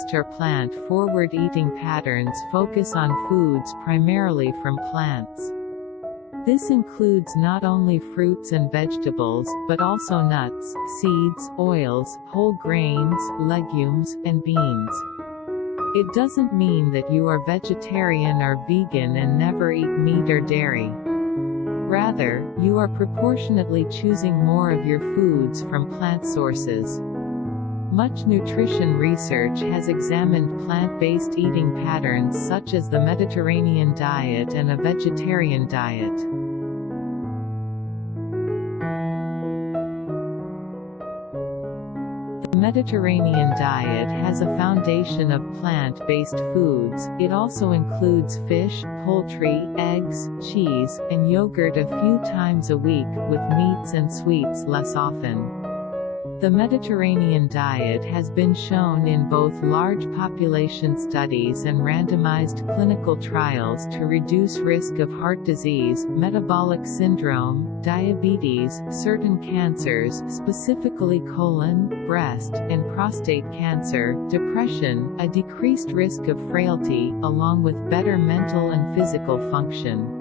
plant-based or plant-forward eating patterns focus on foods primarily from plants. This includes not only fruits and vegetables, but also nuts, seeds, oils, whole grains, legumes, and beans. It doesn't mean that you are vegetarian or vegan and never eat meat or dairy. Rather, you are proportionately choosing more of your foods from plant sources. Much nutrition research has examined plant-based eating patterns such as the Mediterranean diet and a vegetarian diet. The Mediterranean diet has a foundation of plant-based foods. It also includes fish, poultry, eggs, cheese, and yogurt a few times a week, with meats and sweets less often. The Mediterranean diet has been shown in both large population studies and randomized clinical trials to reduce risk of heart disease, metabolic syndrome, diabetes, certain cancers, specifically colon, breast, and prostate cancer, depression, a decreased risk of frailty, along with better mental and physical function.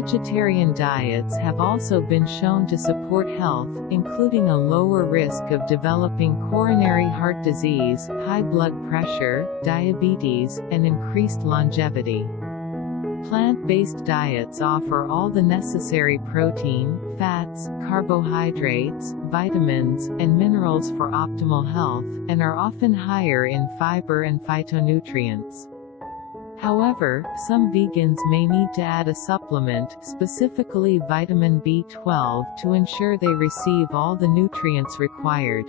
Vegetarian diets have also been shown to support health, including a lower risk of developing coronary heart disease, high blood pressure, diabetes, and increased longevity. Plant-based diets offer all the necessary protein, fats, carbohydrates, vitamins, and minerals for optimal health, and are often higher in fiber and phytonutrients. However, some vegans may need to add a supplement, specifically vitamin B12, to ensure they receive all the nutrients required.